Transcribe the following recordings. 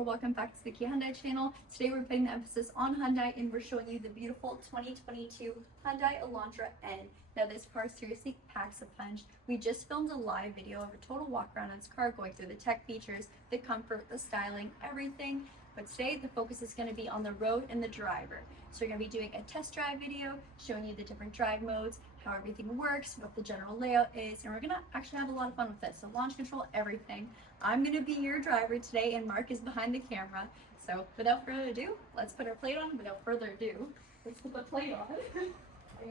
or welcome back to the Hyundai channel. Today we're putting the emphasis on Hyundai and we're showing you the beautiful 2022 Hyundai Elantra N. Now this car seriously packs a punch. We just filmed a live video of a total walk around on this car, going through the tech features, the comfort, the styling, everything. But today the focus is going to be on the road and the driver. So we're going to be doing a test drive video, showing you the different drive modes, how everything works, what the general layout is, and we're going to actually have a lot of fun with it. So launch control, everything. I'm going to be your driver today and Mark is behind the camera. So without further ado, let's put our plate on. Without further ado, let's put the plate on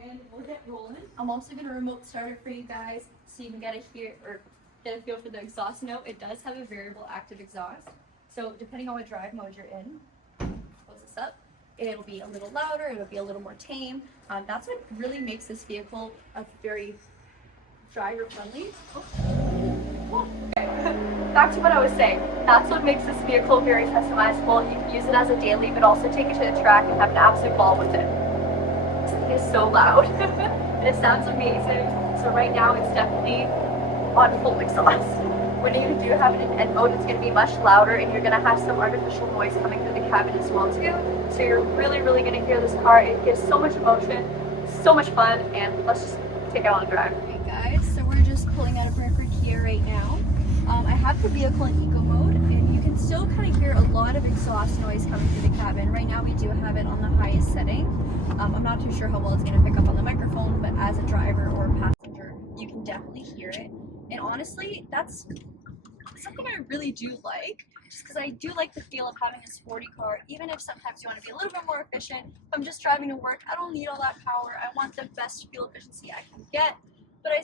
and we'll get rolling. I'm also going to remote start it for you guys so you can get a feel for the exhaust note. It does have a variable active exhaust. So depending on what drive mode you're in, close this up, it'll be a little louder, it'll be a little more tame. That's what really makes this vehicle a very driver friendly. Okay. Back to what I was saying. That's what makes this vehicle very customizable. You can use it as a daily, but also take it to the track and have an absolute ball with it. This thing is so loud. And it sounds amazing. So right now it's definitely on full exhaust. When you do have it in N mode, it's going to be much louder and you're going to have some artificial noise coming through the cabin as well too. So you're really going to hear this car. It gives so much emotion, so much fun, and let's just take it on a drive. Alright guys, so we're just pulling out of Brantford Kia right now. I have the vehicle in eco mode and you can still kind of hear a lot of exhaust noise coming through the cabin. Right now we do have it on the highest setting. I'm not too sure how well it's going to pick up on the microphone, but as a driver or a passenger, you can definitely hear it. And honestly, that's something I really do like, just because I do like the feel of having a sporty car, even if sometimes you want to be a little bit more efficient. If I'm just driving to work, I don't need all that power. I want the best fuel efficiency I can get, but I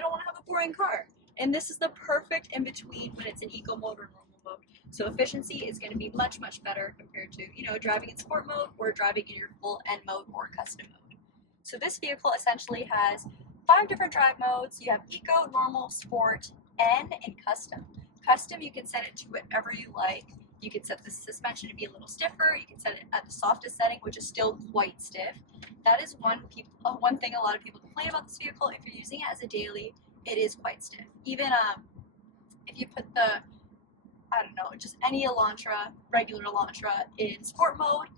don't want to have a boring car. And this is the perfect in between when it's in eco mode or normal mode. So efficiency is going to be much better compared to, driving in sport mode or driving in your full N mode or custom mode. So this vehicle essentially has 5 different drive modes. You have eco, normal, sport, N, and custom. Custom, you can set it to whatever you like. You can set the suspension to be a little stiffer. You can set it at the softest setting, which is still quite stiff. That is one thing a lot of people complain about this vehicle. If you're using it as a daily, it is quite stiff. Even if you put the, just any Elantra, regular Elantra in sport mode,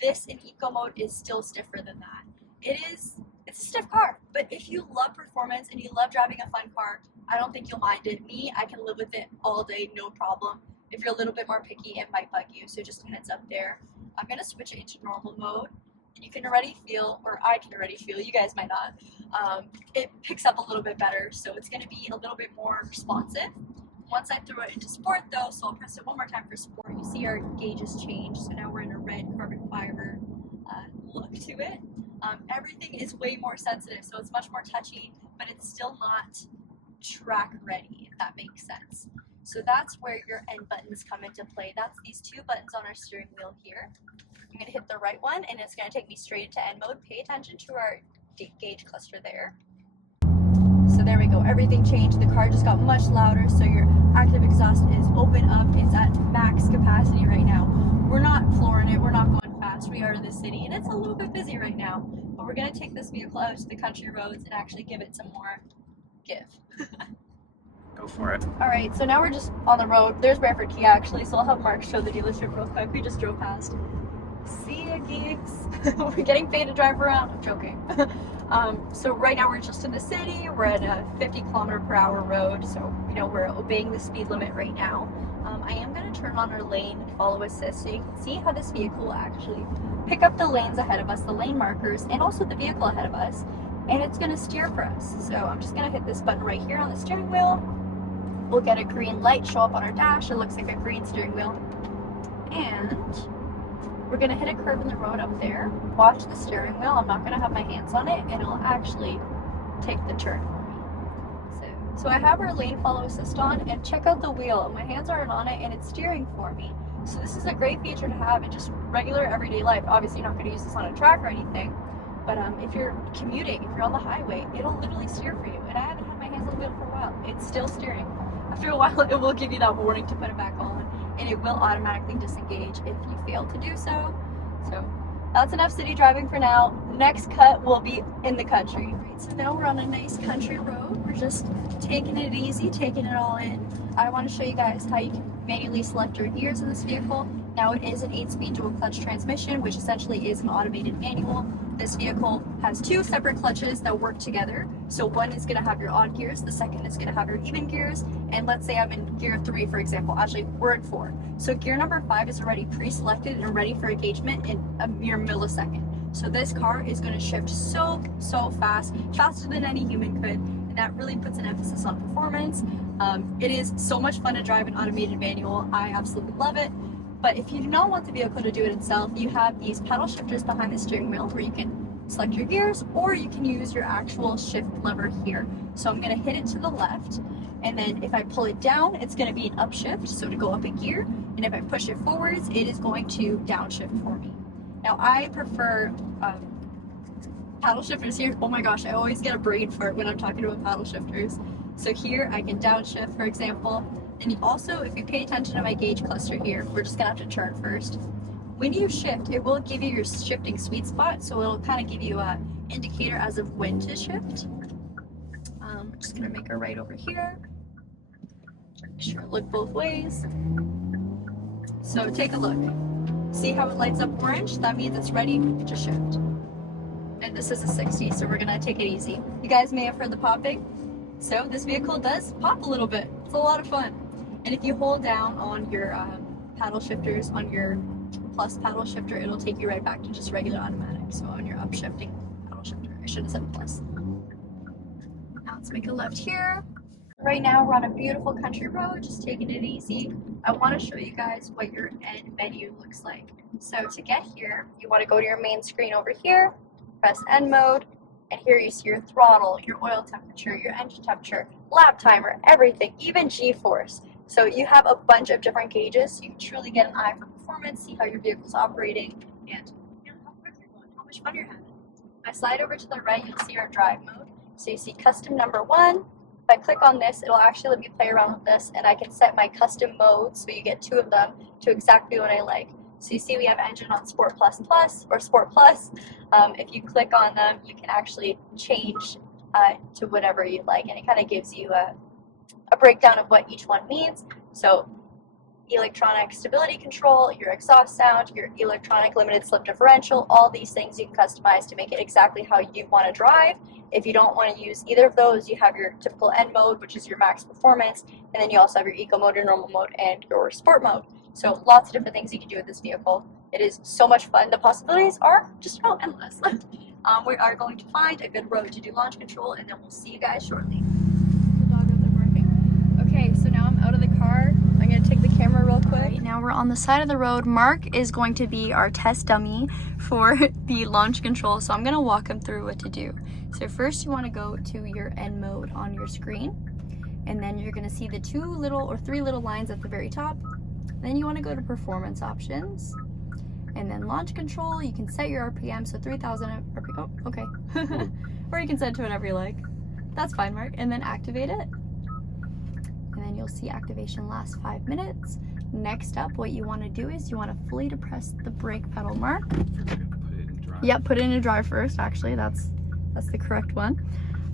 this in eco mode is still stiffer than that. It's a stiff car, but if you love performance and you love driving a fun car, I don't think you'll mind it. Me, I can live with it all day, no problem. If you're a little bit more picky, it might bug you, so just a heads up there. I'm going to switch it into normal mode, and you can already feel, or I can already feel, you guys might not, it picks up a little bit better, so it's going to be a little bit more responsive. Once I throw it into sport though, so I'll press it one more time for sport, you see our gauges change, so now we're in a red carbon fiber look to it. Everything is way more sensitive, so it's much more touchy, but it's still not track ready, if that makes sense. So that's where your N buttons come into play. That's these 2 buttons on our steering wheel here. I'm going to hit the right one and it's going to take me straight into N mode. Pay attention to our gauge cluster there. So there we go, everything changed. The car just got much louder, so your active exhaust is open up. It's at max capacity right now. We're not flooring it, we're not going fast. We are in the city and it's a little bit busy right now, but we're going to take this vehicle out to the country roads and actually give it some more give. Go for it. Alright, so now we're just on the road. There's Brantford Kia actually, so I'll have Mark show the dealership real quick. We just drove past. See ya, geeks. We're getting paid to drive around. I'm joking. So right now we're just in the city. We're at a 50km/h road, so we're obeying the speed limit right now. I am going to turn on our lane follow assist so you can see how this vehicle will actually pick up the lanes ahead of us, the lane markers, and also the vehicle ahead of us, and it's going to steer for us. So I'm just going to hit this button right here on the steering wheel. We'll get a green light show up on our dash. It looks like a green steering wheel, and we're going to hit a curve in the road up there. Watch the steering wheel. I'm not going to have my hands on it, and it'll actually take the turn for me. So I have our lane follow assist on, and check out the wheel. My hands aren't on it, and it's steering for me. So this is a great feature to have in just regular everyday life. Obviously, you're not going to use this on a track or anything, but if you're commuting, if you're on the highway, it'll literally steer for you. And I haven't had my hands on the wheel for a while. It's still steering. After a while, it will give you that warning to put it back on, and it will automatically disengage if you fail to do so. So that's enough city driving for now. Next cut will be in the country. Right, so now we're on a nice country road. We're just taking it easy, taking it all in. I want to show you guys how you can manually select your gears in this vehicle. Now it is an 8-speed dual clutch transmission, which essentially is an automated manual. This vehicle has 2 separate clutches that work together. So one is going to have your odd gears, the second is going to have your even gears. And let's say I'm in gear 3, for example. Actually, we're in 4. So gear number 5 is already pre-selected and ready for engagement in a mere millisecond. So this car is going to shift so fast, faster than any human could. And that really puts an emphasis on performance. It is so much fun to drive an automated manual. I absolutely love it. But if you do not want the vehicle to do it itself, you have these paddle shifters behind the steering wheel where you can select your gears, or you can use your actual shift lever here. So I'm going to hit it to the left, and then if I pull it down, it's going to be an upshift, so to go up a gear, and if I push it forwards, it is going to downshift for me. Now I prefer paddle shifters here. Oh my gosh, I always get a brain fart when I'm talking about paddle shifters. So here I can downshift, for example. And you also, if you pay attention to my gauge cluster here, we're just gonna have to chart first. When you shift, it will give you your shifting sweet spot, so it'll kind of give you an indicator as of when to shift. I'm just gonna make a right over here. Make sure it look both ways. So take a look. See how it lights up orange? That means it's ready to shift. And this is a 60, so we're gonna take it easy. You guys may have heard the popping. So this vehicle does pop a little bit. It's a lot of fun. And if you hold down on your paddle shifters, on your plus paddle shifter, it'll take you right back to just regular automatic. So on your upshifting paddle shifter, I should have said plus. Now let's make a left here. Right now we're on a beautiful country road, just taking it easy. I want to show you guys what your N menu looks like. So to get here, you want to go to your main screen over here, press N mode, and here you see your throttle, your oil temperature, your engine temperature, lap timer, everything, even G-force. So you have a bunch of different gauges, so you can truly get an eye for performance, see how your vehicle's operating, and how quick you're going, how much fun you're having. If I slide over to the right, you'll see our drive mode. So you see custom number 1. If I click on this, it'll actually let me play around with this, and I can set my custom modes, so you get 2 of them, to exactly what I like. So you see we have engine on Sport Plus Plus, or Sport Plus. If you click on them, you can actually change to whatever you like, and it kind of gives you a breakdown of what each one means. So electronic stability control, your exhaust sound, your electronic limited slip differential, all these things you can customize to make it exactly how you want to drive. If you don't want to use either of those, you have your typical N mode, which is your max performance, and then you also have your eco mode, your normal mode, and your sport mode. So lots of different things you can do with this vehicle. It is so much fun. The possibilities are just about endless. We are going to find a good road to do launch control, and then we'll see you guys shortly. The dog over there barking. Okay, so now I'm out of the car. I'm going to take the camera real quick. Right, now we're on the side of the road. Mark is going to be our test dummy for the launch control, so I'm going to walk him through what to do. So first you want to go to your N mode on your screen, and then you're going to see the 3 little lines at the very top. Then you want to go to performance options, and then launch control. You can set your RPM, so 3,000 RPM. Oh, okay. Or you can set it to whatever you like. That's fine, Mark. And then activate it. And then you'll see activation lasts 5 minutes. Next up, what you want to do is you want to fully depress the brake pedal, Mark. Yep, put it in drive first, actually. That's the correct one.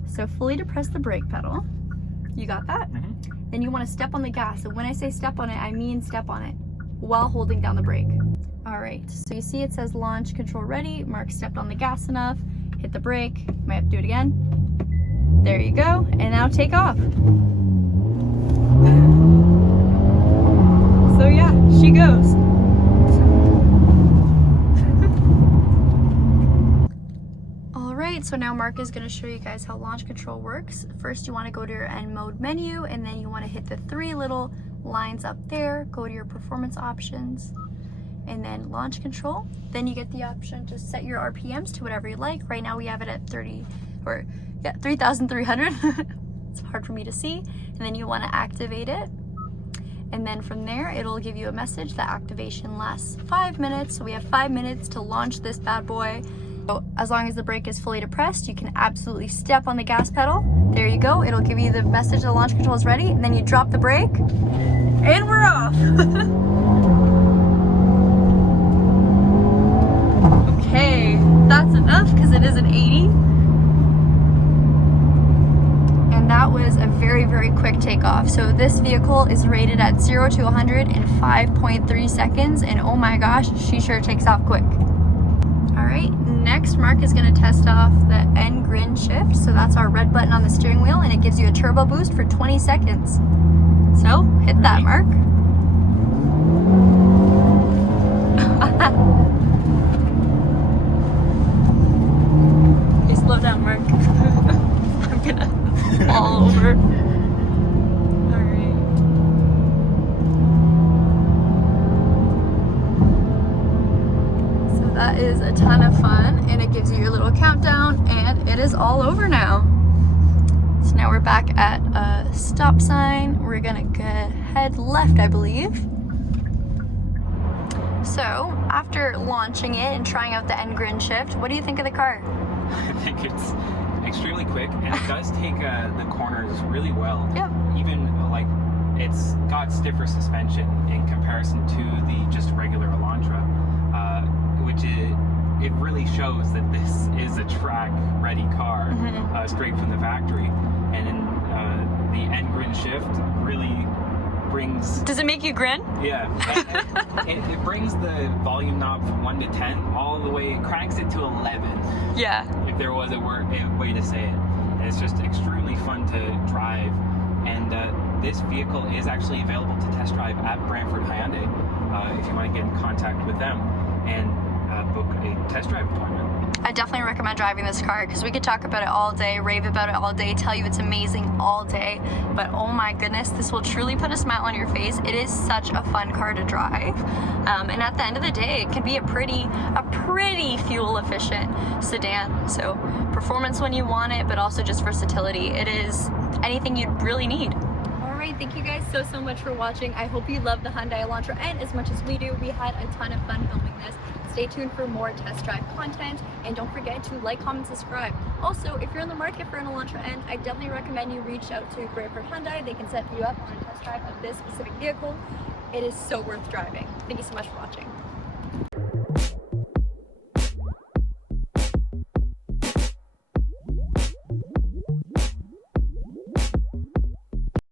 So fully depress the brake pedal. You got that? Mm-hmm. Then you want to step on the gas. And when I say step on it, I mean step on it while holding down the brake. All right, so you see it says launch control ready. Mark stepped on the gas enough, hit the brake. Might have to do it again. There you go, and now take off. So yeah, she goes. Alright, so now Mark is going to show you guys how launch control works. First you want to go to your N mode menu, and then you want to hit the 3 little lines up there, go to your performance options, and then launch control. Then you get the option to set your RPMs to whatever you like. Right now we have it at 3,300. It's hard for me to see. And then you want to activate it. And then from there, it'll give you a message that activation lasts 5 minutes. So we have 5 minutes to launch this bad boy. So as long as the brake is fully depressed, you can absolutely step on the gas pedal. There you go. It'll give you the message the launch control is ready. And then you drop the brake, and we're off. Okay, that's enough because it is an 80. And that was a very very, very quick takeoff. So this vehicle is rated at 0 to 100 in 5.3 seconds, and oh my gosh, she sure takes off quick. All right, next Mark is gonna test off the N grin shift. So that's our red button on the steering wheel, and it gives you a turbo boost for 20 seconds. So hit that, Mark. Hey, slow down, Mark. I'm gonna fall over. That is a ton of fun, and it gives you your little countdown, and it is all over now. So now we're back at a stop sign. We're gonna head left, I believe. So after launching it and trying out the N grin shift, what do you think of the car? I think it's extremely quick, and it does take the corners really well. Yep. Even like it's got stiffer suspension in comparison to the just regular Elantra. Which it really shows that this is a track-ready car, straight from the factory. And then the N grin shift really brings... Does it make you grin? Yeah. It brings the volume knob from 1 to 10 all the way, it cranks it to 11. Yeah. If there was a way to say it. And it's just extremely fun to drive. And this vehicle is actually available to test drive at Brantford Hyundai if you want to get in contact with them and book a test drive appointment. I definitely recommend driving this car because we could talk about it all day, rave about it all day, tell you it's amazing all day, but oh my goodness, this will truly put a smile on your face. It is such a fun car to drive, and at the end of the day, it can be a pretty fuel efficient sedan. So performance when you want it, but also just versatility. It is anything you'd really need. Alright, thank you guys so much for watching. I hope you love the Hyundai Elantra N as much as we do. We had a ton of fun filming this. Stay tuned for more test drive content, and don't forget to like, comment, subscribe. Also, if you're in the market for an Elantra N, I definitely recommend you reach out to Brantford Hyundai. They can set you up on a test drive of this specific vehicle. It is so worth driving. Thank you so much for watching.